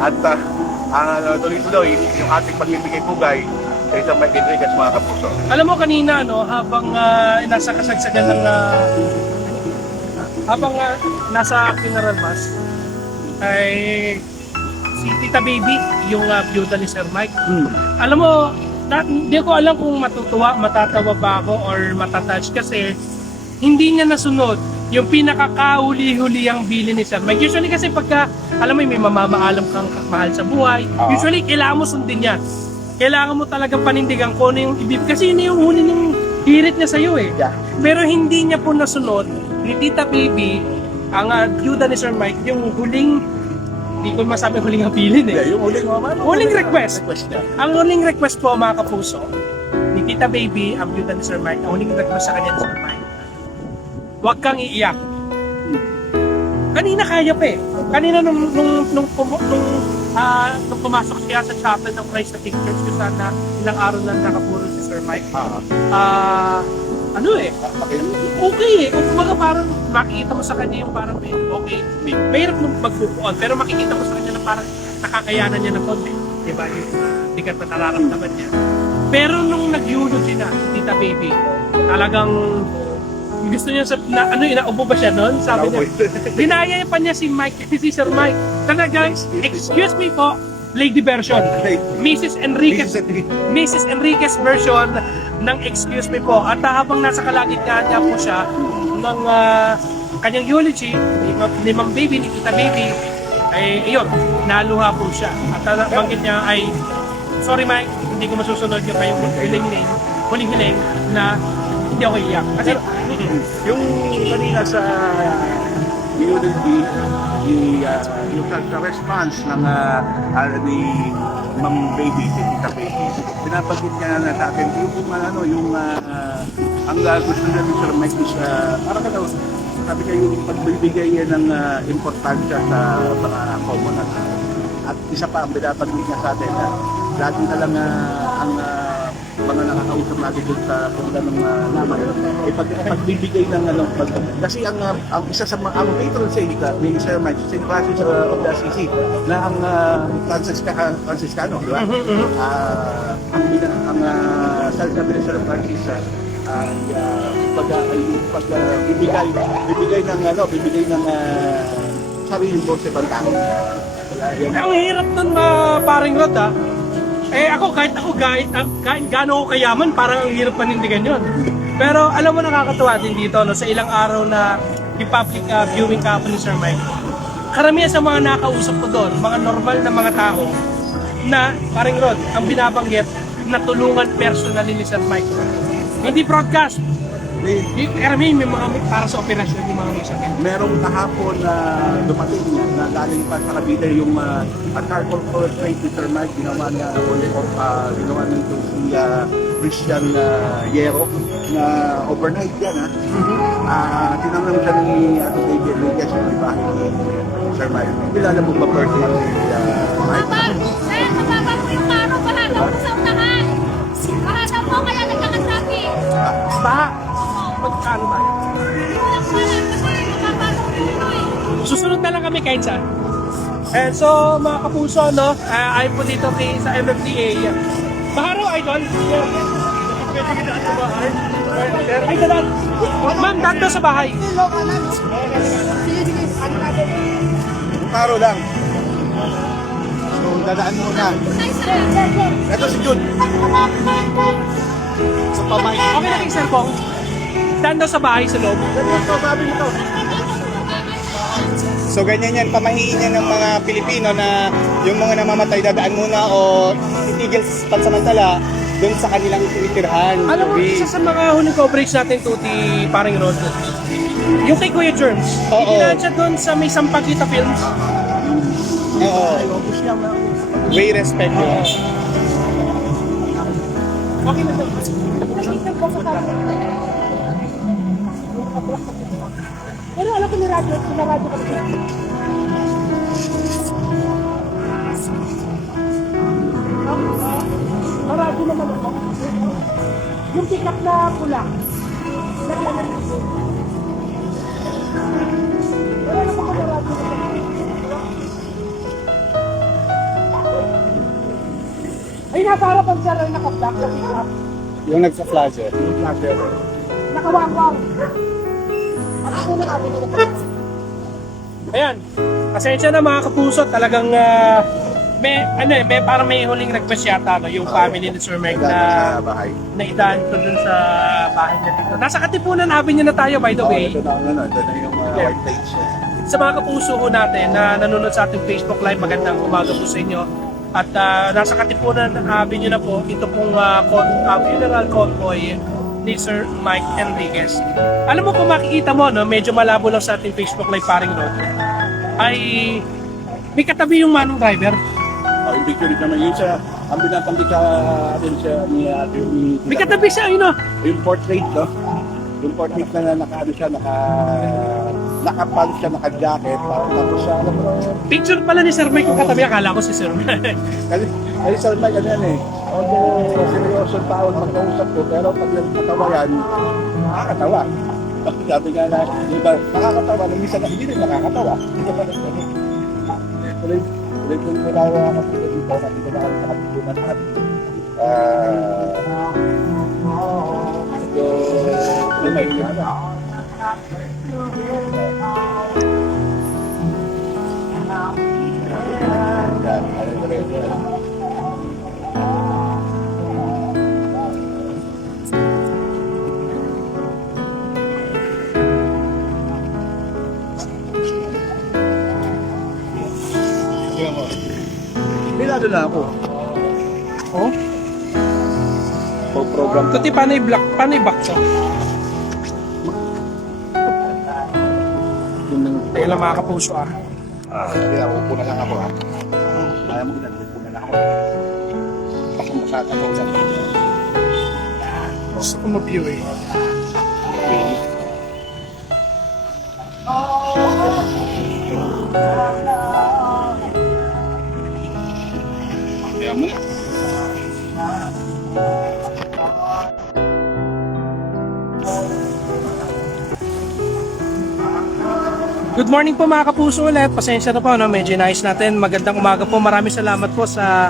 At tuloy-tuloy yung ating pagbibigay pugay sa isang Mike Enriquez, mga kapuso. Alam mo kanina, no, habang nasa kasagsagan ng habang nasa funeral mass, ay si Tita Baby, yung byuda ni Sir Mike. Alam mo, hindi ko alam kung matutuwa, matatawa ba ako or matatouch kasi hindi niya nasunod yung pinakakahuli-huli ang bili ni Sir Mike. Usually kasi pagka, alam mo, may mamamaalam kang mahal sa buhay, usually kailangan mo sundin yan. Kailangan mo talagang panindigan kung ano yung ibig. Kasi yun yung huli ng hirit niya sa'yo eh. Yeah. Pero hindi niya po nasunod ni Tita Baby, ang byuda ni Sir Mike, yung huling, hindi ko masabi huling habilin eh. Yung Huling request. niya. Ang huling request po mga kapuso, ni Tita Baby, ang byuda ni Sir Mike, ang huling request sa kanya ni Sir Mike, huwag kang iiyak. Kanina kaya pa eh. Kanina nung pumasok siya sa chapel ng Christ the King Church, kung saan na ilang araw na nakapuro si Sir Mike. Ano eh, okay eh. Kung kumbaga parang makikita mo sa kanya yung parang okay, mahirap nung magpupuon, pero makikita mo sa kanya na parang nakakayanan niya ng konti. Diba? Yung bigat na nararamdaman niya. Pero nung nag-eulogy na, Tita Baby, talagang gusto niya sa, inaubo ba siya noon? Sabi niya, dinaya pa niya si Sir Mike. Talaga, excuse me po, lady version. Mrs. Enriquez version ng excuse me po. At habang nasa kalagitnaan niya po siya ng kanyang eulogy ni Ma'am Baby, ni Tita Baby, ay ayun, naluha po siya. At banggit niya ay, sorry Mike, hindi ko masusunod yung kayong huling hiling na hindi ako iiyak. Kasi, yung kanina sa eulogy, yung sa response ng ni Ma'am Baby, si Tita Baby, pinapagit niya na sa akin yung ang gusto niya ni Sir Mike is parang sabi kayo yung pagbibigay ng importansya sa mga common at isa pa ang pinapagit niya sa atin lagi na lang ang mga nakakausap natin dun sa punta ng naman ay pagbibigay ng kasi ang isa sa ang patron saint ni Sir Mike, St. Francis of the Assisi na ang Franciscano, di ba? Ang salsa ni Sir Francis ay bibigay ng sariling bose pantang. ang hirap nun paring Rod ako kahit gaano ako kayaman, parang ang hirap panindigan yun. Pero alam mo nakakatuwa din dito, no, sa ilang araw na public viewing ka ni Sir Mike, karamihan sa mga nakausap ko doon, mga normal na mga tao na paring Rod, ang binabanggit na tulungan personally ni Sir Mike. Hindi broadcast. Karamihan may mga para sa operasyon yung mga sakit. Merong kahapon na dumating na galing pa sa Cavite yung carpal portrait ni Sir Mike, ginawa nito si Christian Yero na overnight yan tinanong siya ni David Enriquez yung bahay ni Sir Mike. Kilala mo ba personal si Mike? Mababa mo yung karo, bahalaw mo sa unahan. Bahalaw mo, kaya nagkakasabi. Magkano ba? Susunod na lang kami kahit saan. And so mga kapuso, no, ayon po dito sa MFDA, Baharaw Idol. Pwede kita sa bahay. Ay, dadaan. Ma'am, dito sa bahay. Karo lang. So, dadaan muna. Ito si Jun. Sa pamay. Okay na sir po. Daan daw sa bahay sa loob. So ganyan yan, pamahiin yan ng mga Pilipino na yung mga namamatay dadaan muna o itigil pansamantala doon sa kanilang tinitirhan. Alam mo, isa sa mga huling coverage natin to di parang Rod, yung kay Kuya Germs, itinaan siya doon sa may Sampaguita Films. Oo. Way respect yun. Okay na daw. Pero alam ko niradyo ko siya. Maradyo naman ako. Yung pick-up na pula. Naglalan ko. Pero alam ko niradyo ko siya. yung nasa harapan sir ay naka-black na pick-up. Yung nagsa-flasher. Nakawawang. Ayan. Pasensya na mga kapuso, talagang may parang may huling request yata no, yung family ni Sir Mike na Sa bahay. naidaan ko dun sa bahay niya dito. Nasa Katipunan Avenue na tayo by the way. Ito na yung white page. Sa mga kapuso ko natin na nanonood sa ating Facebook Live, magandang umaga po sa inyo. At nasa Katipunan Avenue na po, ito pong funeral convoy ni Sir Mike Enriquez. Alam mo kung makikita mo, no, medyo malabo lang sa ating Facebook Live paring road, ay may katabi yung manong driver. Yung picture naman yun siya, ang binabanggit sa atin siya ni Ate. May katabi siya, yun o. Yung portrait, no? Yung portrait na naka-ano siya, naka-pants siya, naka-jacket, parang tapos siya, alam mo, Picture pala ni Sir Mike yung katabi, akala ko si Sir Mike. kasi Sir Mike, ano yan eh, although seryoso tao magkausap ko, pero pag nagkatawa yan, nakakatawa. Sabi nga na, di ba, nakakatawa, nung minsan na hindi rin nakakatawa. Ulit kung nalawa ako dito, kasi ko nakakatunan at so, may Bilado na ako. Oh? Program Tuti, paano i-back siya? Teka lang mga kapuso ah. Kaya upo na lang ako ha. Kaya mo na, upo na lang ako. Baka makakataw lang. Gusto ko mag-view eh. Kaya mo. Good morning po mga kapuso ulit. Pasensya na po, no? Medyo nice natin. Magandang umaga po. Maraming salamat po sa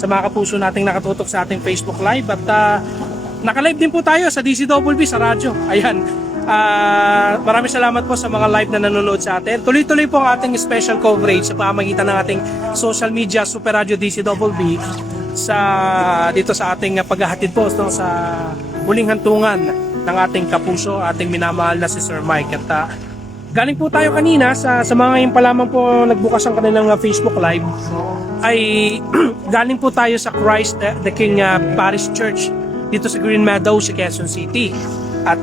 mga kapuso nating nakatutok sa ating Facebook Live. At naka-live din po tayo sa DCWB sa radyo. Ayan. Maraming salamat po sa mga live na nanonood sa atin. Tuloy-tuloy po ang ating special coverage sa pamamagitan ng ating social media, Super Radio DCWB, dito sa ating paghahatid po no, sa huling hantungan ng ating kapuso, ating minamahal na si Sir Mike. At galing po tayo kanina sa mga ngayon pa lamang po nagbukas ang kanilang Facebook Live ay galing po tayo sa Christ the King Parish Church dito sa Green Meadows sa Quezon City. At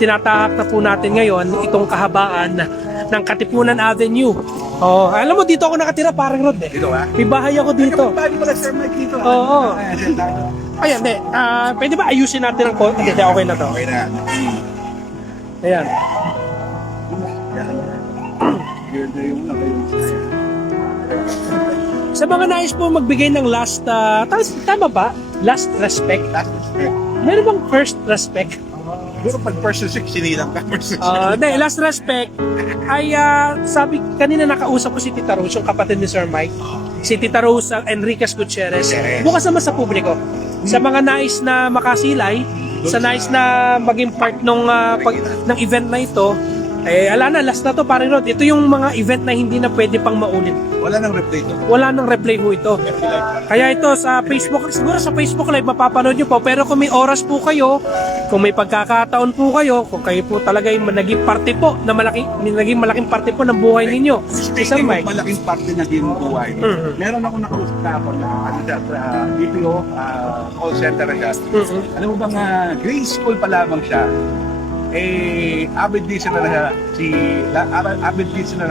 tinatahak na po natin ngayon itong kahabaan ng Katipunan Avenue. Oh, alam mo dito ako nakatira parang road eh. Dito ba? May bahay ako dito. Bago pala Sir Mike dito. Oo. Ayan, de. Pwede ba ayusin natin ang konti? Hindi, okay na to. Okay na. Ayan. Yun na yung Sa mga nais po magbigay ng last, tama ba? Last respect? last respect. Meron bang first respect? Siguro pag person 6, sinilang ka person 6. Hindi, last respect ay sabi, kanina nakausap ko si Tita Rose, yung kapatid ni Sir Mike. Si Tita Rose Enriquez Gutierrez. Bukas naman sa publiko. Sa mga nais na makasilay, sa nais na maging part ng event na ito, ala na, last na to, paring Rod. Ito yung mga event na hindi na pwede pang maulit. Wala nang replay to. Wala nang replay ho ito. Kaya ito sa Facebook, siguro sa Facebook Live mapapanood nyo po. Pero kung may oras po kayo, kung may pagkakataon po kayo, kung kayo po talaga yung naging parte po, na naging malaking parte po ng buhay ninyo. Sir Speaking Mike. of malaking parte na ginubuhay, meron ako nakausap na ako na BPO call center na siya. Alam mo bang grade school pa lamang siya, avid listener na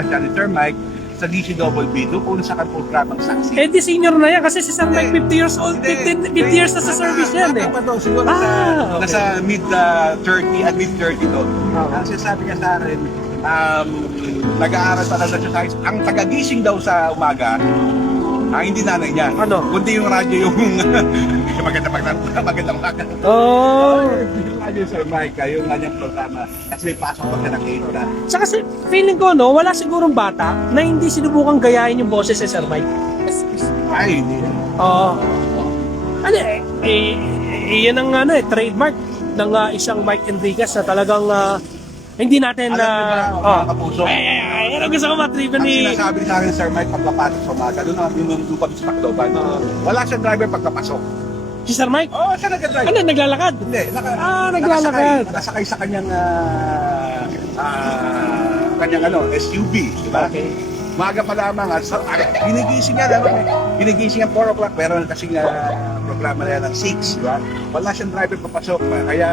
siya ni Sir Mike sa DCWB, doon po sa programang Saksi. Di senior na yan kasi si Sir Mike 50 years old, 50 years na sa service yan eh. Bata pa to, siguro okay. nasa mid-30 at mid-30 to. Ang sinasabi niya sa akin, nag-aaral pa lang siya sa high school. Ang tagagising daw sa umaga, hindi nanay niya. Ano? Kundi yung radyo yung magandang umaga. Oh. Yung radyo Sir Mike, yung kanyang programa. Kasi may pasok pa siya ng 8 na. Saka feeling ko, no, wala sigurong bata na hindi sinubukang gayahin yung boses ni Sir Mike. Ay, hindi. Oo. Ano yan ang trademark ng isang Mike Enriquez na talagang hindi natin Alam niyo ba, mga kapuso? ano gusto ko matripan Ang ni sinasabi sa akin ni Sir Mike pagpapasok sa umaga, doon ang pinuntupan sa Tacloban. Wala siyang driver pagpapasok. si Sir Mike? Oo, siya nag-drive. Ano, naglalakad? Hindi, naglalakad. Nakasakay sa kanyang SUV, di ba? Okay. Maga pa lamang, ginigising niya, ginigising niya 4 o'clock, pero kasing programa na yan ng 6, di ba? Wala siyang driver papasok, kaya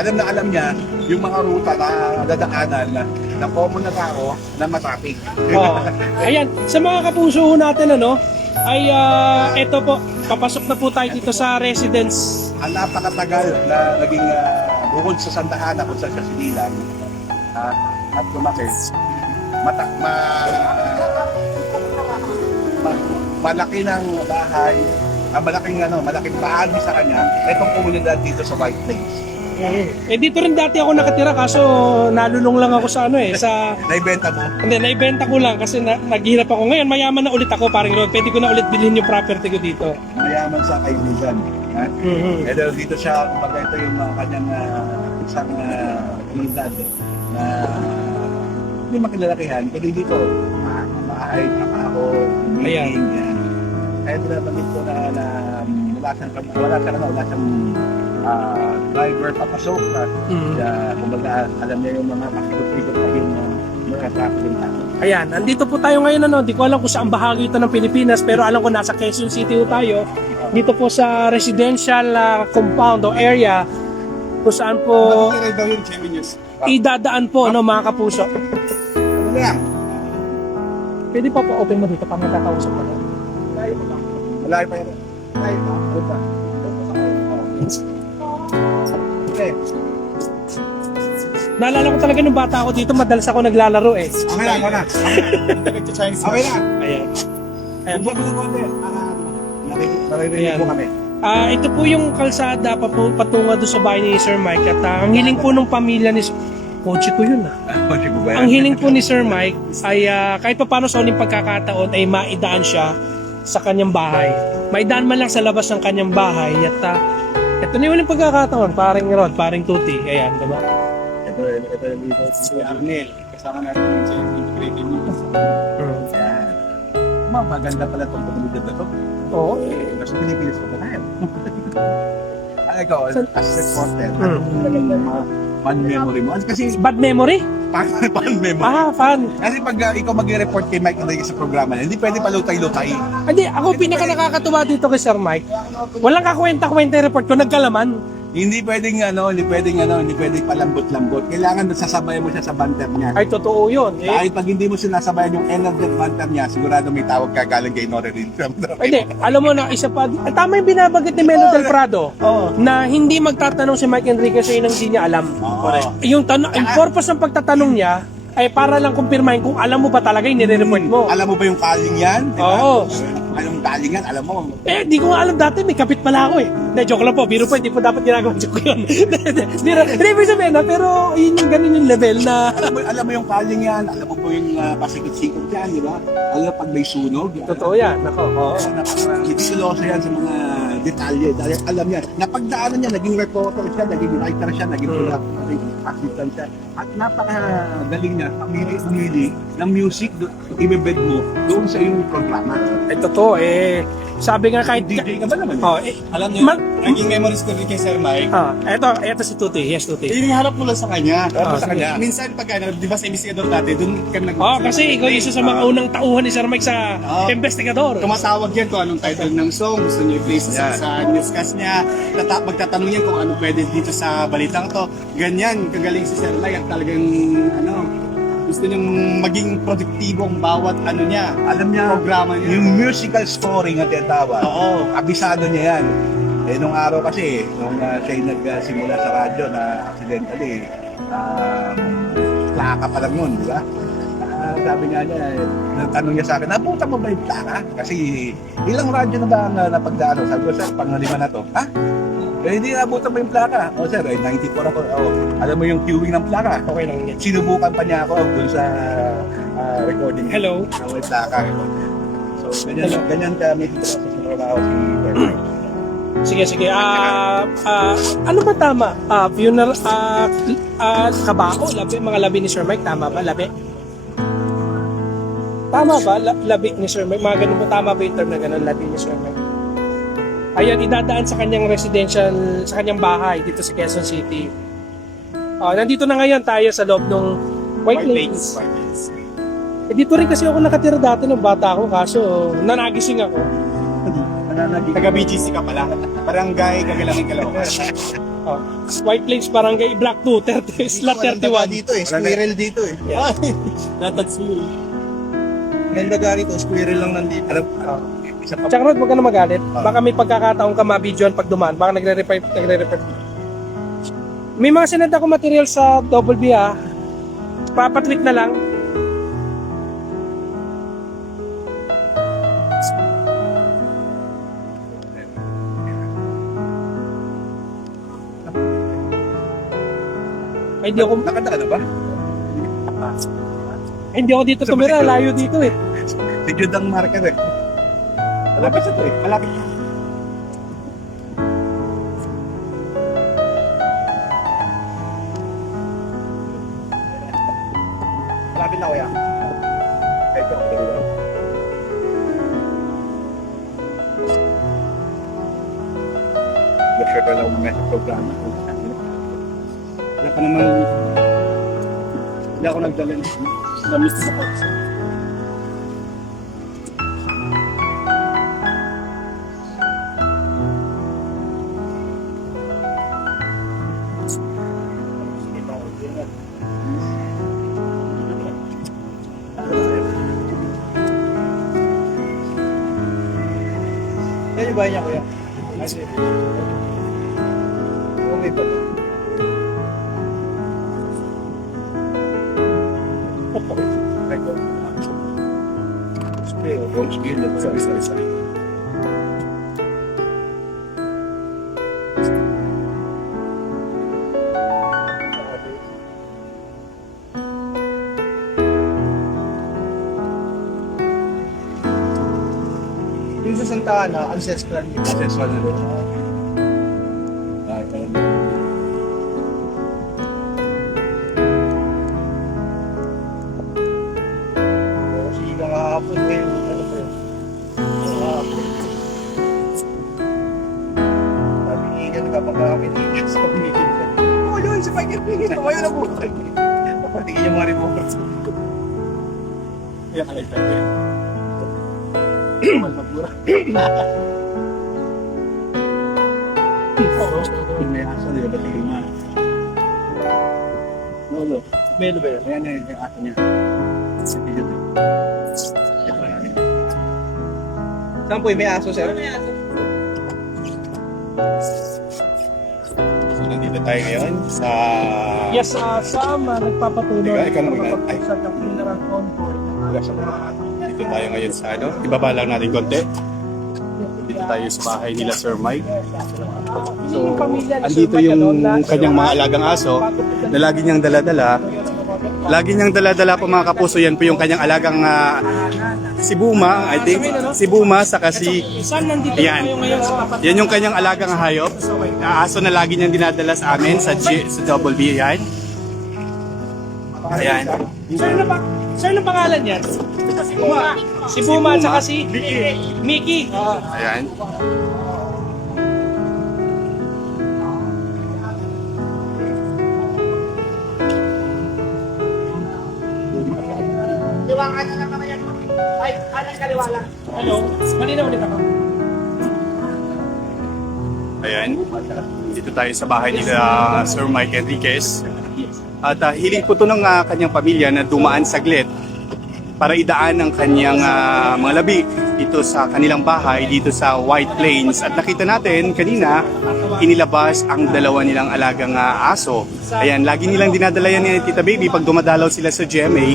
alam niya yung mga ruta na dadaanan ng common na tao na matraffic. Oh. Ayan, sa mga kapuso natin ay eto po, papasok na po tayo dito sa residence. Ang napakatagal na naging bukod sa Santa Ana kung saan siya sinilang at lumaki. Malaki ng bahay, malaking bahagi sa kanya itong komunidad dito sa White Plains. Dito rin dati ako nakatira kaso nalulong lang ako sa sa Naibenta mo? hindi, naibenta ko lang kasi naghihirap ako. Ngayon mayaman na ulit ako, parang Rod. Pwede ko na ulit bilhin yung property ko dito. Mayaman sa kaibigan. Pero dito siya, kumbaga ito yung kanyang isang komunidad na hindi makilalakihan, kundi dito, maahay, ako, meeting, yan. Kaya binabanggit ko na wala siyang driver papasok. Kumbaga, alam niya yung mga pakikot-ikot na yung mga traffic din natin. Ayan, andito po tayo ngayon Di ko alam kung saan bahagi ito ng Pilipinas, pero alam ko nasa Quezon City po tayo. Dito po sa residential compound o area kung saan po idadaan po mga kapuso. Ano yan? Pwede pa po open mo dito pang magkakausap ko. Malayo pa yun. Malayo pa. Okay. Naalala ko talaga nung bata ako dito, madalas ako naglalaro Okay na, ako na. Okay na. Ayan. Ayan. Naririnig po kami. Ito po yung kalsada patungo doon sa bahay ni Sir Mike at ang hiling po ng pamilya ni Kotse ko yun Ang hiling po ni Sir Mike ay kahit pa paano sa uling pagkakataon ay maidaan siya sa kanyang bahay. Maidaan man lang sa labas ng kanyang bahay at ito na yung uling pagkakataon, paring Rod, paring Tuti. Ayan, diba? Ito yung dito si Arnel. Kasama natin yung sa integrated news. Yan. Maganda pala itong komunidad na ito. Oo. Kasi Pilipinas ko na tayo. Ikaw, as reporter, anong fun memory mo? Kasi Bad memory? fun memory. Fan. Kasi pag ikaw mag-report kay Mike Enriquez sa programa niya, hindi pwede palutay-lutay. Hindi, ako pinaka nakakatuwa dito kay Sir Mike. Walang kakwenta-kwenta yung report ko, nagkalaman. Hindi pwedeng palambot-lambot. Kailangan sasabay mo siya sa banter niya. Ay, totoo yun. Dahil pag hindi mo sinasabayan yung end of the banter niya, sigurado may tawag ka galing kay Nore Rin. Hindi, alam mo na, isa pa, tama yung binabanggit ni Melo Del Prado, na hindi magtatanong si Mike Enriquez sa hindi niya alam. Yung purpose ng pagtatanong niya, ay para lang kumpirmahin kung alam mo ba talaga yung nire-report mo. Alam mo ba yung calling yan? Diba? Oo. Anong calling yan? Alam mo. Di ko nga alam dati, may kapit pala ako eh. Hindi, joke lang po, biro po, hindi po dapat ginagawa joke yun. Hindi, ibig sabihin pero yun yung ganun yung level na... alam mo yung calling yan, alam mo po yung pasikot-sikot yan, di ba? Alam mo pag may sunog. Totoo yan, nako. Oo. Napaka-miticuloso yan sa mga detalye. Dahil alam yan, napagdaanan niya, naging reporter siya, naging writer siya, naging assistant siya. At napakagaling niya, pumili ng music, ibebed mo doon sa iyong programa. Totoo sabi nga kahit... DJ ka ba naman? Alam niyo, naging memories ko rin kay Sir Mike. Eto si Tuti. Yes, Tuti. Hiniharap mo lang sa kanya. Sa kanya. Minsan pag di ba sa investigador dati, doon ka kasi ikaw isa sa mga unang tauhan ni Sir Mike sa investigador. Tumatawag yan kung anong title ng song, gusto niyo i-play sa newscast niya. Magtatanong yan kung ano pwede dito sa balitang to. Ganyan, kagaling si Sir Mike at talagang gusto niyang maging produktibo ang bawat niya. Alam niya, programa niya. Yung musical scoring at tinatawag. Oo. Abisado niya yan. Nung araw kasi, nung siya nagsimula sa radyo na accidentally, plaka pa lang nun, di ba? Sabi nga niya, tanong niya sa akin, nabuta mo ba yung plaka? Kasi ilang radyo na ba ang napagdaan? Sabi ko, sir, pang-lima na to. Ha? Hindi nabutan mo yung plaka. Sir, 94 ako. Alam mo yung queuing ng plaka. Okay lang yan. Sinubukan pa niya ako dun sa recording. Hello. Na may plaka. So, ganyan kami dito sa trabaho si Perry. Sige, sige. Ano ba tama? Funeral, kabako, labi, mga labi ni Sir Mike, tama ba? Labi? Tama ba? Labi ni Sir Mike? Mga ganun ba? Tama ba yung term na ganun, labi ni Sir Mike? Ayan, idadaan sa kanyang residential, sa kanyang bahay dito sa Quezon City. Nandito na ngayon tayo sa loob ng White Plains. Dito rin kasi ako nakatira dati nung bata ako, kaso nanagising ako. Taga-BGC ka pala. Barangay Gagalangin Caloocan. White Plains Barangay Block 2, 30, slot 31. Dito eh, squirrel dito eh. Natagsuyo. Ganda dito, squirrel lang nandito. Tsaka Rod, huwag ka na magalit. Baka may pagkakataon ka mabidyoan pag dumaan. Baka nagre-repair. May mga sinad ako material sa Double B ha. Papatwit na lang. Ay, hindi ako, Nakanda na ba? hindi ako dito tumira. Layo dito eh. Tigid ang marker eh. Malapit sa ito eh. Malapit. Malapit na kuya. Ito. Basta ko lang mga programa. Wala pa naman. Hindi ako nagdala na miss sa box. Yan yung bahay niya kuya. Okay pa. Sorry. Yung sa Santa Ana, ancestral nito. Ancestral na rin. Kasi kakahapon ngayon, ano po yun? Kakahapon. Sabi nga kapag kami ni sa pamilya. Oh, yun, si Michael Pingin. Tumayo na buhay. Papatingin yung mga reports. Kaya kalay tayo. Malmagura. May aso na ba tingin na? Lolo. Melo ba yan? Ayan yung aso niya. Sa video. Saan po may aso, sir? So, nandito tayo ngayon sa... Yes, Sam, nagpapatuloy. Ikaw na mag- ay. Sa funeral convoy. Dito tayo ngayon sa ano. Ibaba lang natin konti. Dito tayo sa bahay nila Sir Mike. So, andito yung kanyang mga alagang aso na lagi niyang dala-dala. Lagi niyang dala-dala po mga kapuso. Yan po yung kanyang alagang si Buma, I think. Si Buma, saka si... Sam, nandito Ayan. tayo ngayon sa kapat. Yan yung kanyang alagang hayop. Aso na lagi niyang dinadala sa amin sa Double B. Yan. Ayan. Sir, ano pangalan yan? Si Buma. Si Buma at saka si Mickey. Ayan. Liwangan na naman yan. Ay, anong kaliwa lang? Hello? Malinaw ulit ako. Ayan. Dito tayo sa bahay nila Sir Mike Enriquez. At hiling po ito ng kanyang pamilya na dumaan saglit para idaan ang kanyang mga labi dito sa kanilang bahay, dito sa White Plains. At nakita natin kanina, inilabas ang dalawa nilang alagang aso. Ayan, lagi nilang dinadala yan ni Tita Baby pag dumadalaw sila sa GMA.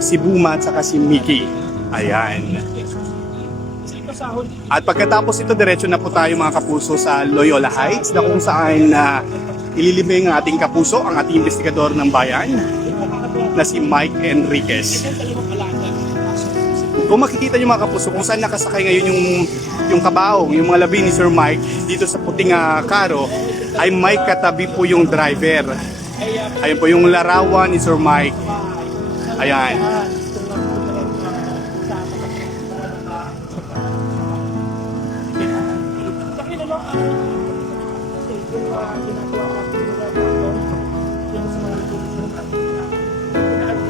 Si Buma at saka si Mickey. Ayan. At pagkatapos ito, diretso na po tayo mga kapuso sa Loyola Heights na kung saan ililibing ang ating kapuso, ang ating investigador ng bayan na si Mike Enriquez. Kung makikita niyo mga kapuso kung saan nakasakay ngayon yung kabaong, yung mga labi ni Sir Mike dito sa puting karo, ay may katabi po yung driver. Ayun po yung larawan ni Sir Mike. Ayan.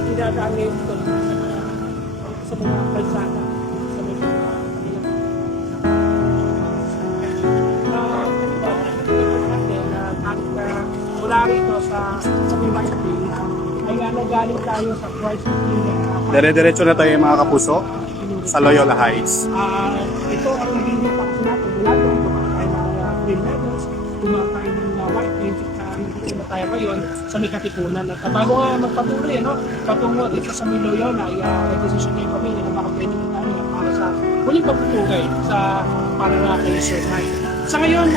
Dinadaan ngayon ito sa mga kalsada, sa mga mula rito sa White Bay, ay nagaling tayo sa Christ King. Dire-diretso na tayo mga kapuso sa Loyola Heights. Ito ang naging taxi natin. Mula doon, kumakain ng green levels, kumakain ng white paint, at nandito na tayo ngayon sa may Katipunan. At bago nga magpatuloy, patungo dito sa may Loyola, ay decision kayo kami na baka pwede tayo para sa huling pagpupugay sa para na kay Sir Mike. Sa ngayon,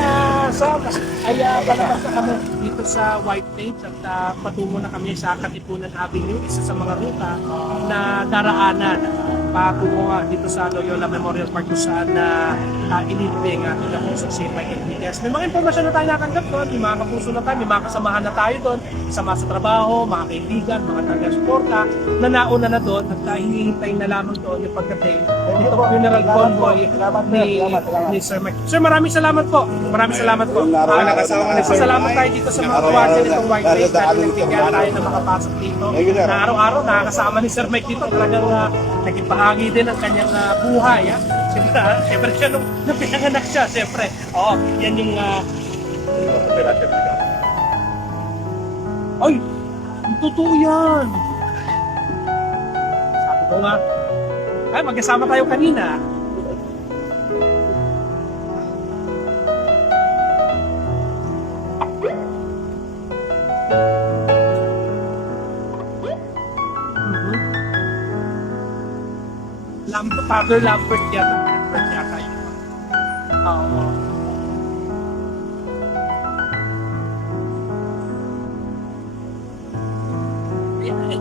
ay palabas na kami dito sa White Plains at patungo na kami sa Katipunan Avenue, isa sa mga ruta na daraanan patungo dito sa Loyola Memorial Park kung saan inilibing ang puso si Mike Enriquez. May mga impormasyon na tayo nakanggap doon, may mga kapuso na tayo, may mga kasamahan na tayo doon, sama sa trabaho, mga kaibigan, mga taga-suporta na nauna na doon at hinihintay na lamang doon yung pagdating nito funeral convoy ni Sir Mike. Sir, maraming salamat po. Maraming salamat po. Salamat tayo dito sa mga kawarya nitong White Place dahil nagbigyan tayo na makapasok dito. Na araw-araw nakakasama ni Sir Mike dito. Talagang naging bahagi din ng kanyang buhay. Siyempre siya nung pinanganak siya. Siyempre. Oo, yan yung... Ay! Totoo yan! Sabi ko nga, ay magkasama tayo kanina. Father Lambert yata yun. Oo.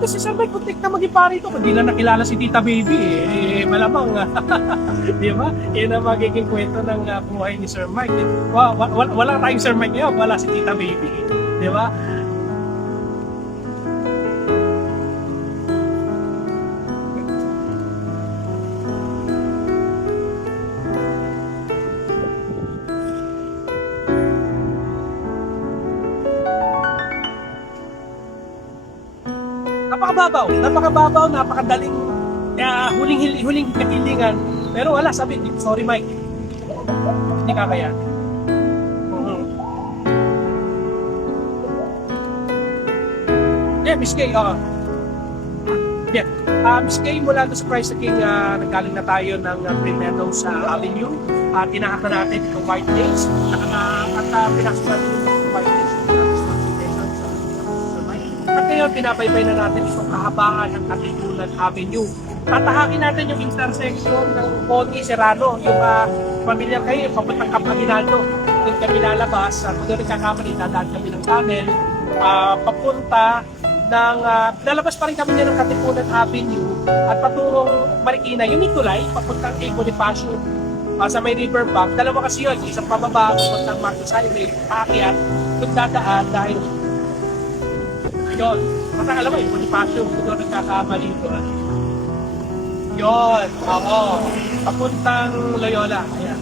Kasi Sir Mike, kung na maging pari ito, hindi lang nakilala si Tita Baby malamang, di ba? Yan ang magiging kwento ng buhay ni Sir Mike. Wala tayong Sir Mike ngayon, wala si Tita Baby, di ba? Napakababaw, napakadaling huling kahilingan. Pero wala, sabi, sorry Mike, hindi kakaya. Yeah, Miss Kay, yeah. Miss Kay, mula doon sa Christ King, naggaling na tayo ng Green Meadows Avenue. Tinakat na natin itong White Plains. At pinasok natin itong White Plains. At ngayon, pinapaybay na natin itong kahabaan ng Katipunan Avenue. Tatahakin natin yung intersection ng Conti Serrano, yung pamilyar kayo, papuntang Campaginaldo. Doon kami lalabas, at kung doon kakamali, dadaan kami ng tunnel, papunta ng, lalabas pa rin kami ng Katipunan Avenue, at patungong Marikina, yung Nicolay, papuntang A. Bonifacio, sa may riverbank. Dalawa kasi yun, isang pababa, papuntang Marcos Highway, paakyat, doon dadaan dahil yun, matang alam mo yung Bonifacio, kung doon nagkakamali doon. Yun, oo. Papuntang Loyola. Ayan.